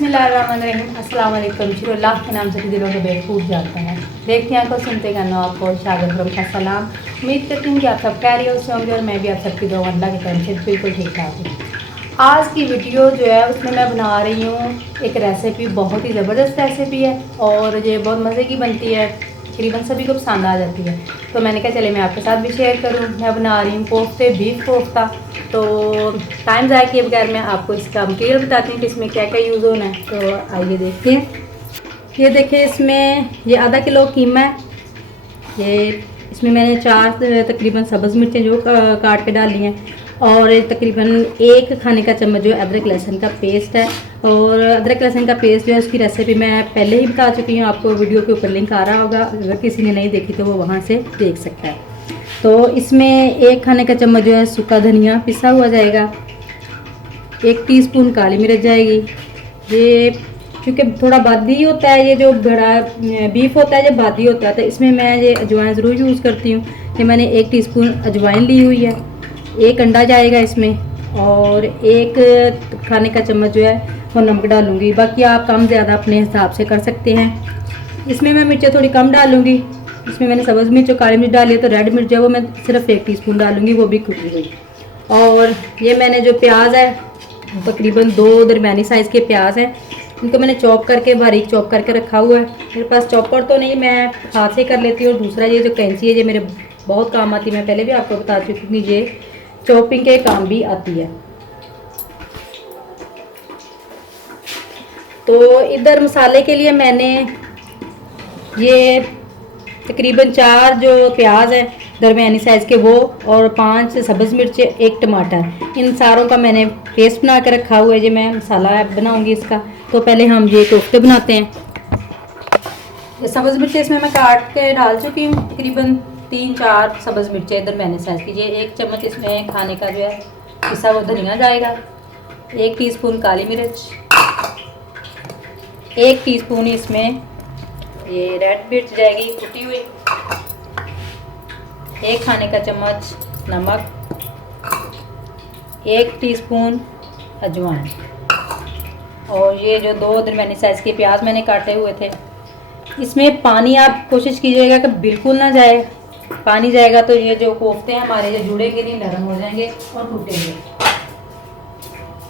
बिस्मिल्लाहिर्रहमानिर्रहीम। अस्सलाम वालेकुम। शुरू अल्लाह के नाम से दिलों के बेवकूफ़ जाता है। देखते हैं को सुनते का नो आपको शागफरम का सलाम। उम्मीद करती हूँ कि आप सब खैरियत से होंगे और मैं भी आप सबकी दुआ अल्लाह की तरफ से बिल्कुल ठीक ठाक हूँ। आज की वीडियो जो है उसमें मैं बना रही हूँ एक रेसिपी, बहुत ही ज़बरदस्त रेसिपी है और ये बहुत मज़े की बनती है, तकरीबन सभी को पसंद आ जाती है। तो मैंने कहा चले मैं आपके साथ भी शेयर करूँ। मैं बना रही हूँ कोफ्ते, बीफ कोफ्ता। तो टाइम ज़ाया किए बगैर मैं आपको इसका मटीरियल बताती हूँ कि इसमें क्या क्या यूज़ होना है। तो आइए देखते हैं। ये देखिए, इसमें ये आधा किलो कीमा है। ये इसमें मैंने 4 तकरीबन सब्ज़ मिर्चें जो काट के डाली हैं और तकरीबन 1 खाने का चम्मच जो अदरक लहसुन का पेस्ट है। और अदरक लहसुन का पेस्ट जो है उसकी रेसिपी मैं पहले ही बता चुकी हूँ, आपको वीडियो के ऊपर लिंक आ रहा होगा, अगर किसी ने नहीं देखी तो वो वहाँ से देख सकता है। तो इसमें 1 खाने का चम्मच जो है सूखा धनिया पिसा हुआ जाएगा, 1 टीस्पून काली मिर्च जाएगी। ये क्योंकि थोड़ा बादी होता है, ये जो बड़ा बीफ होता है, ये बादी होता है, तो इसमें मैं ये अजवाइन ज़रूर यूज़ करती हूँ कि मैंने 1 टीस्पून अजवाइन ली हुई है। 1 अंडा जाएगा इसमें और 1 खाने का चम्मच जो है वो नमक डालूँगी। बाकी आप कम ज़्यादा अपने हिसाब से कर सकते हैं। इसमें मैं मिर्चें थोड़ी कम डालूँगी। इसमें मैंने सब्ज़ मिर्च और काली मिर्च डाली है, तो रेड मिर्च है वो मैं सिर्फ 1 टीस्पून डालूँगी, वो भी कुटी हुई। और ये मैंने जो प्याज है तकरीबन 2 दरमियानी साइज़ के प्याज हैं, इनको मैंने चॉप करके बारीक चॉप करके रखा हुआ है। मेरे पास चॉपर तो नहीं, मैं हाथ से कर लेती हूँ। और दूसरा ये जो कैंची है ये मेरे बहुत काम आती है, मैं पहले भी आपको बता चुकी हूँ कि ये चॉपिंग के काम भी आती है। तो इधर मसाले के लिए मैंने ये तकरीबन 4 जो प्याज हैं दरमियानी साइज़ के वो और 5 सब्ज़ मिर्च, 1 टमाटर, इन सारों का मैंने पेस्ट बना के रखा हुआ है। ये मैं मसाला बनाऊंगी इसका। तो पहले हम ये कोफ्ते बनाते हैं। ये सब्ज़ मिर्च इसमें मैं काट के डाल चुकी हूँ, तकरीबन 3-4 सब्ज़ मिर्चें दरमियानी साइज़ की। ये 1 चम्मच इसमें खाने का जो है पिसा वो धनिया जाएगा, 1 टीस्पून काली मिर्च, 1 टीस्पून इसमें ये रेड मिर्च जाएगी कुटी हुई, 1 खाने का चम्मच नमक, 1 टीस्पून अजवाइन। और ये जो 2 दरमियानी साइज़ के प्याज मैंने काटे हुए थे, इसमें पानी आप कोशिश कीजिएगा कि बिल्कुल ना जाए। पानी जाएगा तो ये जो कोफ्ते हैं हमारे जो जुड़ेंगे नहीं, नरम हो जाएंगे और टूटेंगे।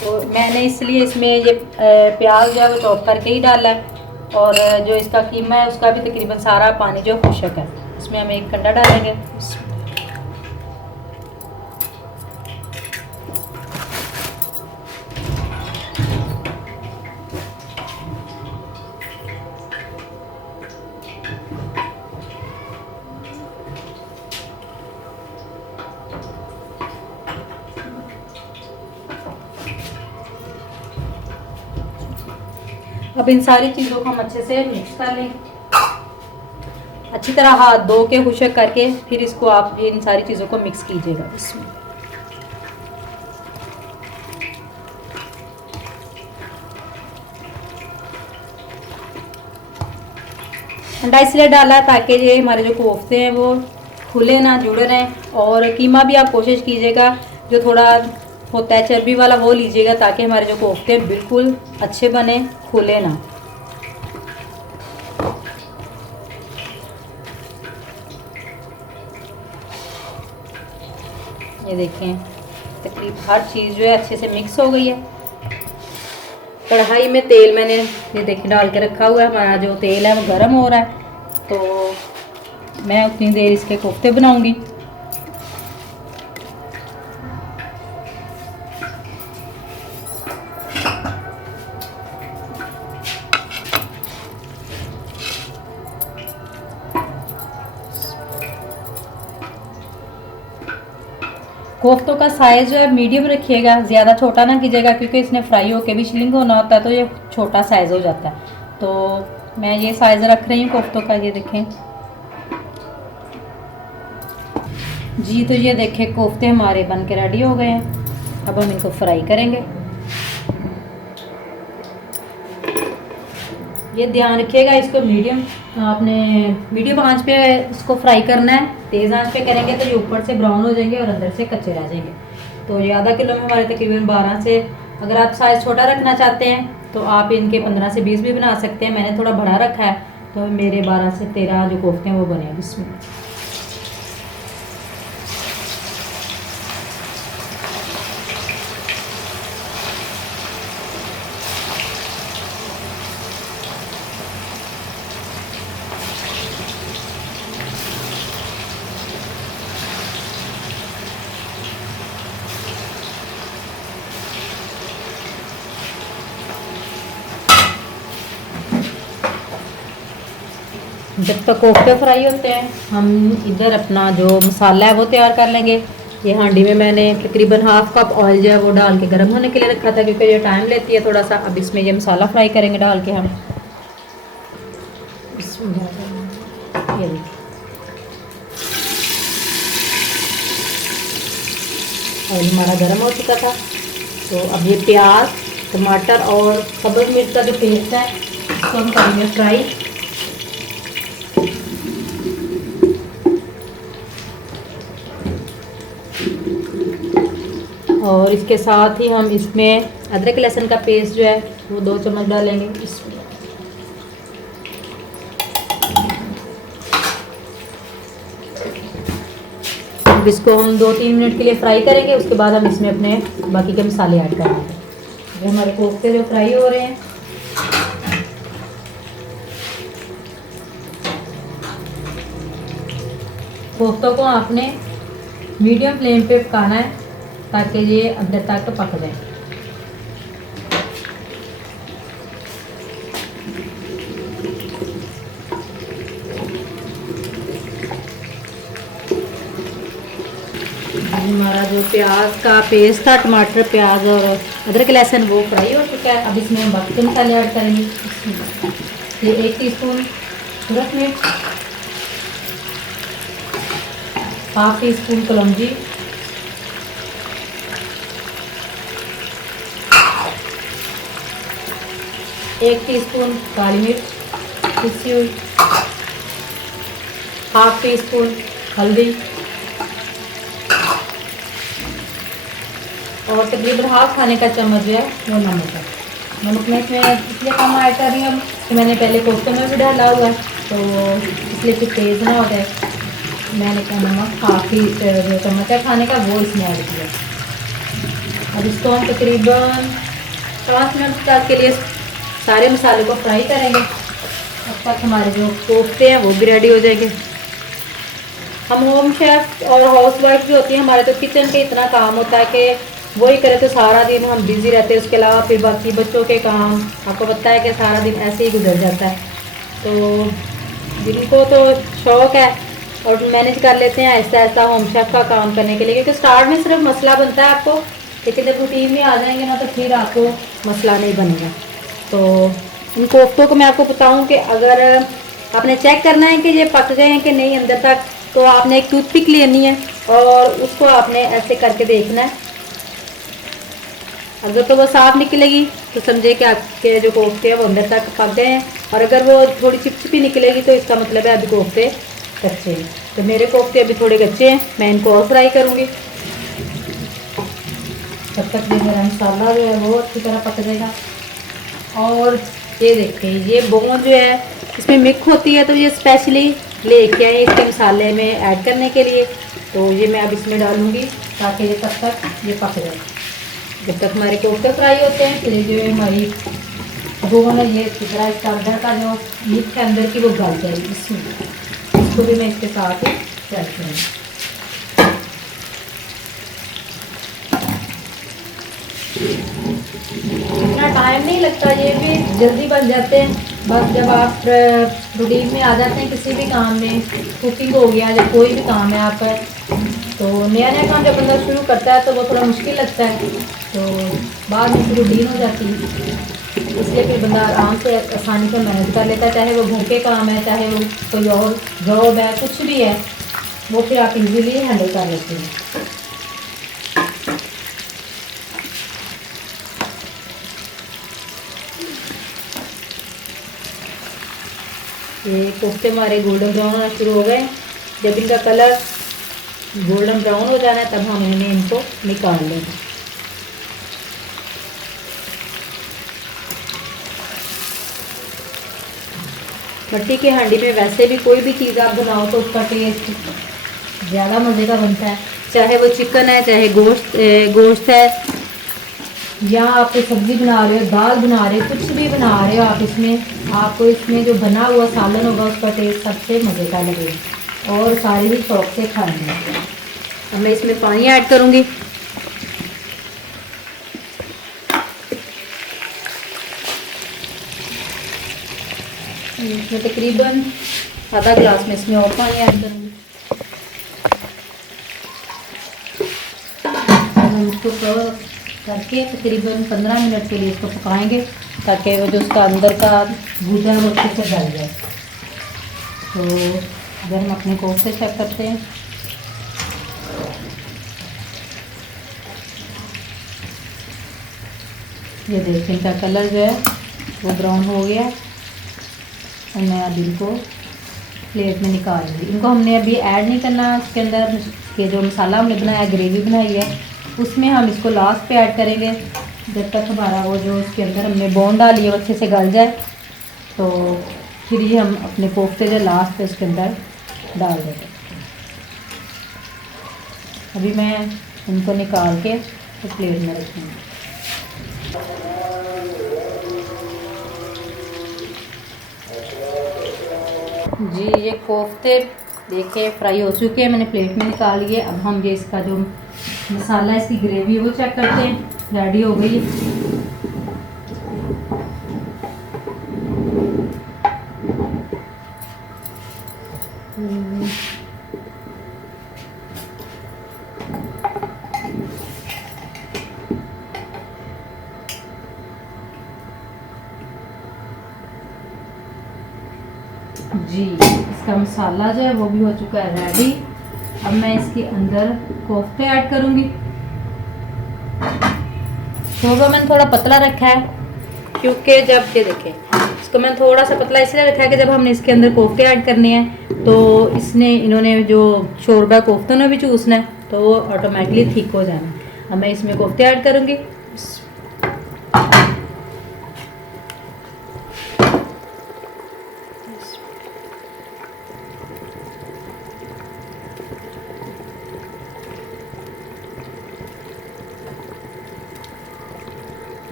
तो मैंने इसलिए इसमें ये प्याज जो है वो चॉप करके ही डाला है। और जो इसका कीमा है उसका भी तकरीबन सारा पानी जो खुश्क है। इसमें हम 1 अंडा डालेंगे। अब इन सारी चीज़ों को हम अच्छे से मिक्स कर लें, अच्छी तरह हाथ धो के खुश्क करके फिर इसको आप इन सारी चीज़ों को मिक्स कीजिएगा। इसमें अंडा इसलिए डाला है ताकि ये हमारे जो कोफ्ते हैं वो खुले ना, जुड़ रहें। और कीमा भी आप कोशिश कीजिएगा जो थोड़ा होता है चर्बी वाला वो लीजिएगा, ताकि हमारे जो कोफ्ते बिल्कुल अच्छे बने, खुले ना। ये देखें तकरीबन हर चीज़ जो है अच्छे से मिक्स हो गई है। कढ़ाई में तेल मैंने ये देखिए डाल के रखा हुआ है। हमारा जो तेल है वो गर्म हो रहा है, तो मैं उतनी देर इसके कोफ्ते बनाऊंगी। कोफ्तों का साइज़ जो है मीडियम रखिएगा, ज़्यादा छोटा ना कीजिएगा, क्योंकि इसने फ्राई होके भी शिलिंग होना होता है, तो ये छोटा साइज़ हो जाता है। तो मैं ये साइज़ रख रही हूँ कोफ्तों का। ये देखें जी, तो ये देखें कोफ्ते हमारे बन के रेडी हो गए हैं। अब हम इनको फ्राई करेंगे। ये ध्यान रखिएगा, इसको आपने मीडियम आंच पे इसको फ्राई करना है। तेज़ आंच पे करेंगे तो ये ऊपर से ब्राउन हो जाएंगे और अंदर से कच्चे रह जाएंगे। तो ये आधा किलो में हमारे तकरीबन 12 से, अगर आप साइज़ छोटा रखना चाहते हैं तो आप इनके 15 से 20 भी बना सकते हैं। मैंने थोड़ा बड़ा रखा है तो मेरे 12 से 13 जो कोफ्ते हैं वो बने हैं इसमें। जब तक कोफ्ते फ्राई होते हैं हम इधर अपना जो मसाला है वो तैयार कर लेंगे। ये हांडी में मैंने तकरीबन हाफ कप ऑयल जो है वो डाल के गर्म होने के लिए रखा था, क्योंकि ये टाइम लेती है थोड़ा सा। अब इसमें ये मसाला फ्राई करेंगे डाल के हम। ये देखिए ऑयल हमारा गर्म हो चुका था। तो अब ये प्याज, टमाटर और सब्ज़ मिर्च का जो पेस्ट है इसको हम करेंगे फ्राई। और इसके साथ ही हम इसमें अदरक लहसुन का पेस्ट जो है वो 2 चम्मच डालेंगे इसमें। अब इसको हम 2-3 मिनट के लिए फ्राई करेंगे। उसके बाद हम इसमें अपने बाकी के मसाले ऐड करेंगे। ये हमारे कोफ्ते जो फ्राई हो रहे हैं, कोफ्तों को आपने मीडियम फ्लेम पे पकाना है ताकि ये अंदर तक पक जाए। हमारा जो प्याज का पेस्ट था, टमाटर, प्याज और अदरक लहसुन वो फ्राई हो चुका है। अब इसमें हम बाकी के मसाले ऐड करेंगे। ये 1 टीस्पून सूरज मिर्च, हाफ टी स्पून कलौंजी, 1 टीस्पून काली मिर्च पिसी हुई, हाफ टी स्पून हल्दी और तकरीबन हाफ खाने का चम्मच जो है वो नमक है। नमक में इसमें इसलिए कम ऐड कर रही हूँ कि मैंने पहले कोफ्ते में भी डाला हुआ है, तो इसलिए कुछ तेज़ ना हो जाए। मैंने क्या नमक हाफ ही जो चम्मच है खाने का वो इसमें ऐड किया। अब इसको हम तकरीबन 5 मिनट तक के लिए सारे मसाले को फ्राई करेंगे। अब तक हमारे जो कोफ्ते हैं वो भी रेडी हो जाएंगे। हम होम शेफ और हाउस वाइफ भी होती हैं, हमारे तो किचन के इतना काम होता है कि वही करें तो सारा दिन हम बिज़ी रहते हैं। उसके अलावा फिर बाकी बच्चों के काम, आपको पता है कि सारा दिन ऐसे ही गुजर जाता है। तो जिनको तो शौक़ है और मैनेज कर लेते हैं ऐसा ऐसा होम शेफ का काम करने के लिए, क्योंकि स्टार्ट में सिर्फ मसला बनता है आपको, लेकिन जब रूटीन में आ जाएंगे ना तो फिर आपको मसला नहीं बनेगा। तो इन कोफ्तों को मैं आपको बताऊं कि अगर आपने चेक करना है कि ये पक गए हैं कि नहीं अंदर तक, तो आपने एक टूथपिक लेनी है और उसको आपने ऐसे करके देखना है। अगर तो वो साफ निकलेगी तो समझे कि आपके जो कोफ्ते हैं वो अंदर तक पक गए हैं, और अगर वो थोड़ी चिपचिपी निकलेगी तो इसका मतलब है अभी कोफ्ते कच्चे हैं। तो मेरे कोफ्ते अभी थोड़े कच्चे हैं, मैं इनको और फ्राई करूँगी। तब तक ये मेरा मसाला जो है वो अच्छी तरह पक जाएगा। और ये देखिए ये बोन जो है इसमें मिक्स होती है, तो ये स्पेशली लेके आए इसके मसाले में ऐड करने के लिए। तो ये मैं अब इसमें डालूँगी ताकि ये तब तक ये पक जाए। जब तक हमारे कोफ्ते फ्राई होते हैं फिर जो हमारी बोन है ये तरह इसका अंदर का जो मीट है अंदर की वो गल जाएगी इसमें। इसको भी मैं इसके साथ ही फ्राई करूँगी। इतना टाइम नहीं लगता, ये भी जल्दी बन जाते हैं। बस जब आप रूटीन में आ जाते हैं किसी भी काम में, कुकिंग हो गया या कोई भी काम है आप पर, तो नया नया काम जब बंदा शुरू करता है तो वो थोड़ा मुश्किल लगता है, तो बाद में फिर रूटीन हो जाती है। इसलिए फिर बंदा आराम से आसानी से मैनेज कर लेता है, चाहे वो घर के काम है, चाहे वो कोई और जॉब है, कुछ भी है, वो फिर आप इजीली हैंडल कर लेते हैं। ये कोफ्ते हमारे गोल्डन ब्राउन होना शुरू हो गए। जब इनका कलर गोल्डन ब्राउन हो जाना है तब हम इनको निकाल लेंगे। मिट्टी की हांडी में वैसे भी कोई भी चीज़ आप बनाओ तो उसका टेस्ट ज़्यादा मज़े का बनता है, चाहे वो चिकन है, चाहे गोश्त है, या आप कोई सब्ज़ी बना रहे हो, दाल बना रहे हो, कुछ भी बना रहे हो आप, इसमें आपको इसमें जो बना हुआ सालन होगा उसका टेस्ट सबसे मज़े का लगेगा और सारे ही शौक से खाएंगे। अब मैं इसमें पानी ऐड करूँगी। इसमें तकरीबन आधा गिलास में इसमें और पानी ऐड करूँगी। हम इसको कवर करके तकरीबन 15 मिनट के लिए इसको पकाएंगे ताकि वो जो उसका अंदर का गूदा है वो अच्छे से गल जाए। तो अगर हम अपने कोफ्ते चेक करते हैं, ये देखिए इनका कलर जो है वो ब्राउन हो गया और मैं अभी इनको प्लेट में निकाल लूँगी। इनको हमने अभी ऐड नहीं करना, इसके अंदर ये जो मसाला हमने बनाया, ग्रेवी बनाई है, उसमें हम इसको लास्ट पे ऐड करेंगे जब तक हमारा वो जो उसके अंदर हमने बोन डाली है वो अच्छे से गल जाए। तो फिर ये हम अपने कोफ्ते जो लास्ट पे इसके अंदर डाल देंगे। अभी मैं इनको निकाल के तो प्लेट में रखूँगी। जी ये कोफ्ते देखिए फ्राई हो चुके हैं, मैंने प्लेट में निकाल लिए। अब हम ये इसका जो मसाला, इसकी ग्रेवी है वो चेक करते हैं, रेडी हो गई। जी इसका मसाला जो है वो भी हो चुका है रेडी। अब मैं इसके अंदर कोफ्ते ऐड करूँगी। शोरबा मैंने थोड़ा पतला रखा है क्योंकि जब ये देखें इसको मैंने थोड़ा सा पतला इसलिए रखा है कि जब हमने इसके अंदर कोफ्ते ऐड करने हैं तो इन्होंने जो शोरबा कोफ्तों ने भी चूसना है तो वो ऑटोमेटिकली ठीक हो जाना। अब मैं इसमें कोफ्ते ऐड करूँगी।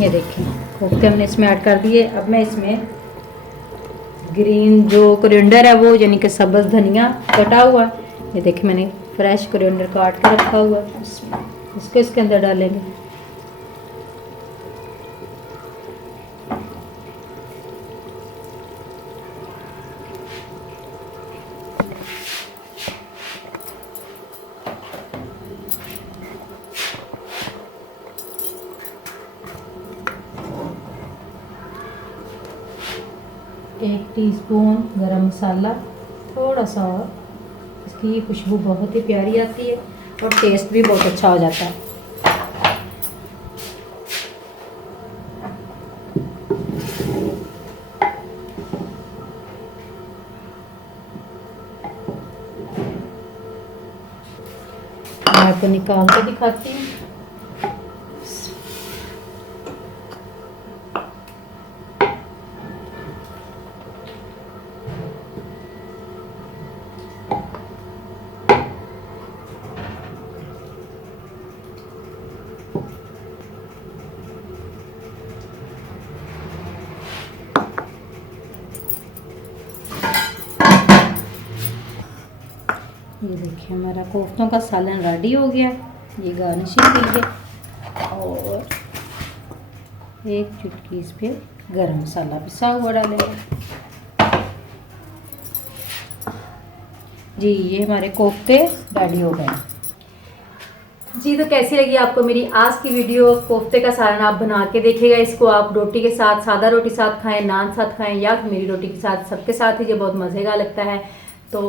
ये देखिए कोफ्ते हमने इसमें ऐड कर दिए। अब मैं इसमें ग्रीन जो कोरिएंडर है वो यानी कि सब्ज़ धनिया कटा हुआ, ये देखिए मैंने फ्रेश कोरिएंडर काट के रखा हुआ, इसको इसके अंदर डालेंगे। एक टीस्पून गरम मसाला, थोड़ा सा और, इसकी खुशबू बहुत ही प्यारी आती है और टेस्ट भी बहुत अच्छा हो जाता है। मैं आपको निकाल के दिखाती हूँ। ये देखिए हमारा कोफ्तों का सालन रेडी हो गया। ये गार्निशिंग के लिए और एक चुटकी इस पे गरम मसाला पिसा हुआ डालेंगे। जी ये हमारे कोफ्ते रेडी हो गए। जी तो कैसी लगी आपको मेरी आज की वीडियो? कोफ्ते का सालन आप बना के देखिएगा। इसको आप रोटी के साथ, सादा रोटी साथ खाएं, नान साथ खाएं या मेरी रोटी के साथ, सबके साथ ही ये बहुत मज़े का लगता है। तो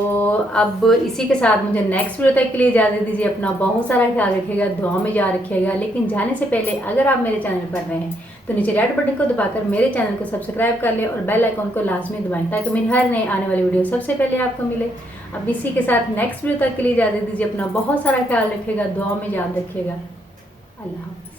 अब इसी के साथ मुझे नेक्स्ट वीडियो तक के लिए इजाज़त दीजिए। अपना बहुत सारा ख्याल रखिएगा, दुआ में याद रखिएगा। लेकिन जाने से पहले अगर आप मेरे चैनल पर नए हैं तो नीचे रेड बटन को दबाकर मेरे चैनल को सब्सक्राइब कर लें और बेल आइकन को लाजमी दबाएं ताकि मेरी हर नई आने वाली वीडियो सबसे पहले आपको मिले। अब इसी के साथ नेक्स्ट वीडियो तक के लिए इजाज़त दीजिए। अपना बहुत सारा ख्याल रखिएगा, दुआ में याद रखिएगा। अल्लाह हाफ़िज़।